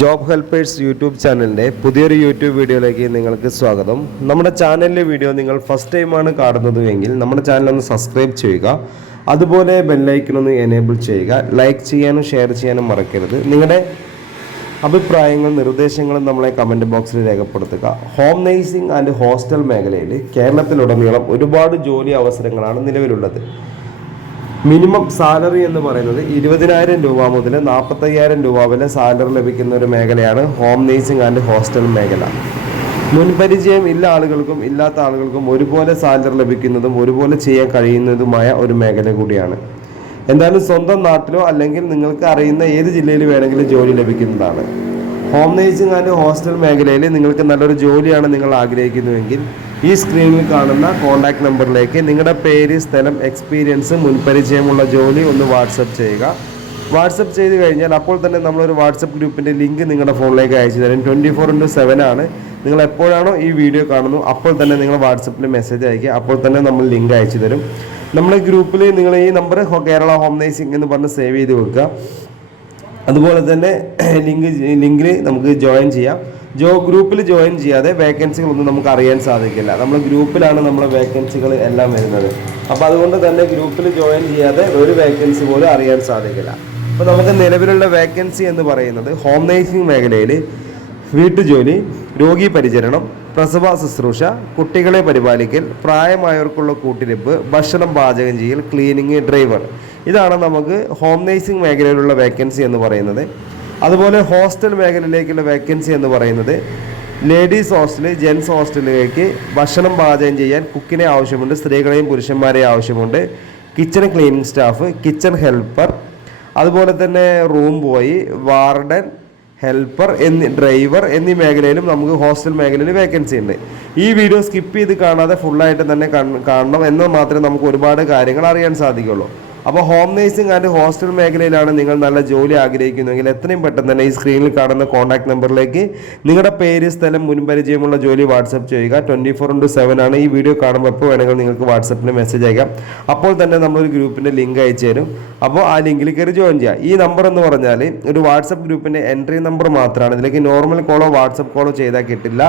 Job helpers YouTube ചാനലിൻ്റെ പുതിയൊരു YouTube വീഡിയോയിലേക്ക് നിങ്ങൾക്ക് സ്വാഗതം. നമ്മുടെ ചാനലിലെ വീഡിയോ നിങ്ങൾ ഫസ്റ്റ് ടൈമാണ് കാണുന്നത് എങ്കിൽ നമ്മുടെ ചാനലൊന്ന് സബ്സ്ക്രൈബ് ചെയ്യുക. അതുപോലെ ബെല്ലൈക്കണൊന്ന് എനേബിൾ ചെയ്യുക. ലൈക്ക് ചെയ്യാനും ഷെയർ ചെയ്യാനും മറക്കരുത്. നിങ്ങളുടെ അഭിപ്രായങ്ങളും നിർദ്ദേശങ്ങളും നമ്മളെ കമൻറ്റ് ബോക്സിൽ രേഖപ്പെടുത്തുക. ഹോം നേഴ്സിംഗ് ആൻഡ് ഹോസ്റ്റൽ മേഖലയിൽ കേരളത്തിലുടനീളം ഒരുപാട് ജോലി അവസരങ്ങളാണ് നിലവിലുള്ളത്. മിനിമം സാലറി എന്ന് പറയുന്നത് 20,000 രൂപ മുതൽ 45,000 രൂപ വരെ സാലറി ലഭിക്കുന്ന ഒരു മേഖലയാണ് ഹോം നേഴ്സിംഗ് ആൻഡ് ഹോസ്റ്റൽ മേഖല. മുൻപരിചയം ഇല്ല ആളുകൾക്കും ഇല്ലാത്ത ആളുകൾക്കും ഒരുപോലെ സാലറി ലഭിക്കുന്നതും ഒരുപോലെ ചെയ്യാൻ കഴിയുന്നതുമായ ഒരു മേഖല കൂടിയാണ്. എന്തായാലും സ്വന്തം നാട്ടിലോ അല്ലെങ്കിൽ നിങ്ങൾക്ക് അറിയുന്ന ഏത് ജില്ലയിൽ വേണമെങ്കിലും ജോലി ലഭിക്കുന്നതാണ്. ഹോം നേഴ്സിംഗ് ആൻഡ് ഹോസ്റ്റൽ മേഖലയിൽ നിങ്ങൾക്ക് നല്ലൊരു ജോലിയാണ് നിങ്ങൾ ആഗ്രഹിക്കുന്നുവെങ്കിൽ ഈ സ്ക്രീനിൽ കാണുന്ന കോൺടാക്ട് നമ്പറിലേക്ക് നിങ്ങളുടെ പേര്, സ്ഥലം, എക്സ്പീരിയൻസ്, മുൻപരിചയമുള്ള ജോലി ഒന്ന് വാട്സപ്പ് ചെയ്യുക. വാട്സപ്പ് ചെയ്ത് കഴിഞ്ഞാൽ അപ്പോൾ തന്നെ നമ്മളൊരു വാട്സപ്പ് ഗ്രൂപ്പിൻ്റെ ലിങ്ക് നിങ്ങളുടെ ഫോണിലേക്ക് അയച്ചു തരും. 24/7 ആണ്. നിങ്ങൾ എപ്പോഴാണോ ഈ വീഡിയോ കാണുന്നു അപ്പോൾ തന്നെ നിങ്ങൾ വാട്സപ്പിൽ മെസ്സേജ് അയക്കുക. അപ്പോൾ തന്നെ നമ്മൾ ലിങ്ക് അയച്ചു തരും. നമ്മുടെ ഗ്രൂപ്പിൽ നിങ്ങൾ ഈ നമ്പർ കേരള ഹോം നേഴ്സിംഗ് എന്ന് പറഞ്ഞ് സേവ് ചെയ്ത് വെക്കുക. അതുപോലെ തന്നെ ലിങ്കിൽ നമുക്ക് ജോയിൻ ചെയ്യാം. ഗ്രൂപ്പിൽ ജോയിൻ ചെയ്യാതെ വേക്കൻസികളൊന്നും നമുക്ക് അറിയാൻ സാധിക്കില്ല. നമ്മൾ ഗ്രൂപ്പിലാണ് നമ്മളെ വേക്കൻസികൾ എല്ലാം വരുന്നത്. അപ്പോൾ അതുകൊണ്ട് തന്നെ ഗ്രൂപ്പിൽ ജോയിൻ ചെയ്യാതെ ഒരു വേക്കൻസി പോലും അറിയാൻ സാധിക്കില്ല. അപ്പോൾ നമുക്ക് നിലവിലുള്ള വേക്കൻസി എന്ന് പറയുന്നത് ഹോം നേഴ്സിംഗ് മേഖലയിൽ വീട്ടുജോലി, രോഗി പരിചരണം, പ്രസവ ശുശ്രൂഷ, കുട്ടികളെ പരിപാലിക്കൽ, പ്രായമായവർക്കുള്ള കൂട്ടിരിപ്പ്, ഭക്ഷണം പാചകം ചെയ്യൽ, ക്ലീനിങ്, ഡ്രൈവർ, ഇതാണ് നമുക്ക് ഹോം നേഴ്സിംഗ് മേഖലയിലുള്ള വേക്കൻസി എന്ന് പറയുന്നത്. അതുപോലെ ഹോസ്റ്റൽ മേഖലയിലേക്കുള്ള വേക്കൻസി എന്ന് പറയുന്നത് ലേഡീസ് ഹോസ്റ്റൽ, ജെൻസ് ഹോസ്റ്റലിലേക്ക് ഭക്ഷണം പാചകം ചെയ്യാൻ കുക്കിനെ ആവശ്യമുണ്ട്. സ്ത്രീകളെയും പുരുഷന്മാരെയും ആവശ്യമുണ്ട്. Kitchen cleaning staff, kitchen helper, അതുപോലെ തന്നെ room boy, warden, helper driver എന്നീ മേഖലയിലും നമുക്ക് ഹോസ്റ്റൽ മേഖലയിൽ വേക്കൻസി ഉണ്ട്. ഈ വീഡിയോ സ്കിപ്പ് ചെയ്ത് കാണാതെ ഫുള്ളായിട്ട് തന്നെ കാണണം. എന്നാൽ മാത്രമേ നമുക്ക് ഒരുപാട് കാര്യങ്ങൾ അറിയാൻ സാധിക്കുള്ളൂ. അപ്പോൾ ഹോം നേഴ്സിംഗ് ആൻഡ് ഹോസ്റ്റൽ മേഖലയിലാണ് നിങ്ങൾ നല്ല ജോലി ആഗ്രഹിക്കുന്നുവെങ്കിൽ എത്രയും പെട്ടെന്ന് തന്നെ ഈ സ്ക്രീനിൽ കാണുന്ന കോൺടാക്ട് നമ്പറിലേക്ക് നിങ്ങളുടെ പേര്, സ്ഥലം, മുൻപരിചയമുള്ള ജോലി വാട്സപ്പ് ചെയ്യുക. 24/7 ആണ്. ഈ വീഡിയോ കാണുമ്പോൾ എപ്പോൾ വേണമെങ്കിലും നിങ്ങൾക്ക് വാട്സപ്പിൽ മെസ്സേജ് അയക്കാം. അപ്പോൾ തന്നെ നമ്മളൊരു ഗ്രൂപ്പിൻ്റെ ലിങ്ക് അയച്ചു തരും. അപ്പോൾ ആ ലിങ്കിൽ കയറി ജോയിൻ ചെയ്യുക. ഈ നമ്പർ എന്ന് പറഞ്ഞാൽ ഒരു വാട്സപ്പ് ഗ്രൂപ്പിൻ്റെ എൻട്രി നമ്പർ മാത്രമാണ്. ഇതിലേക്ക് നോർമൽ കോളോ വാട്സപ്പ് കോളോ ചെയ്താൽ കിട്ടില്ല.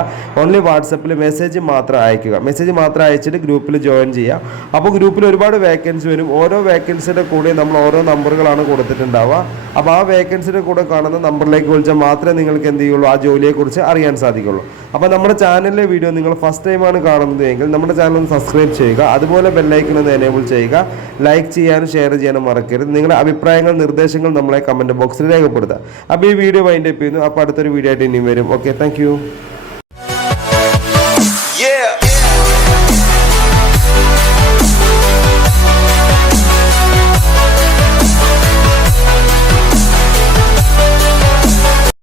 ഓൺലി വാട്സപ്പിൽ മെസ്സേജ് മാത്രം അയക്കുക. മെസ്സേജ് മാത്രം അയച്ചിട്ട് ഗ്രൂപ്പിൽ ജോയിൻ ചെയ്യുക. അപ്പോൾ ഗ്രൂപ്പിൽ ഒരുപാട് വേക്കൻസി വരും. ഓരോ വേക്കൻസിയുടെ കൂടെ നമ്മൾ ഓരോ നമ്പറുകളാണ് കൊടുത്തിട്ടുണ്ടാവുക. അപ്പോൾ ആ വേക്കൻസിയുടെ കൂടെ കാണുന്ന നമ്പറിലേക്ക് വിളിച്ചാൽ മാത്രമേ നിങ്ങൾക്ക് എന്ത് ചെയ്യുള്ളൂ, ആ ജോലിയെക്കുറിച്ച് അറിയാൻ സാധിക്കുള്ളൂ. അപ്പോൾ നമ്മുടെ ചാനലിലെ വീഡിയോ നിങ്ങൾ ഫസ്റ്റ് ടൈമാണ് കാണുന്നത് എങ്കിൽ നമ്മുടെ ചാനൽ ഒന്ന് സബ്സ്ക്രൈബ് ചെയ്യുക. അതുപോലെ ബെല്ലൈക്കൺ ഒന്ന് എനേബിൾ ചെയ്യുക. ലൈക്ക് ചെയ്യാനും ഷെയർ ചെയ്യാനും മറക്കരുത്. നിങ്ങളുടെ അഭിപ്രായങ്ങൾ, നിർദ്ദേശങ്ങൾ നമ്മളെ കമൻറ്റ് ബോക്സിൽ രേഖപ്പെടുത്തുക. അപ്പോൾ ഈ വീഡിയോ വൈൻഡ് അപ്പ് ചെയ്യുന്നു. അപ്പോൾ അടുത്തൊരു വീഡിയോ ആയിട്ട് ഇനിയും വരും. Okay, thank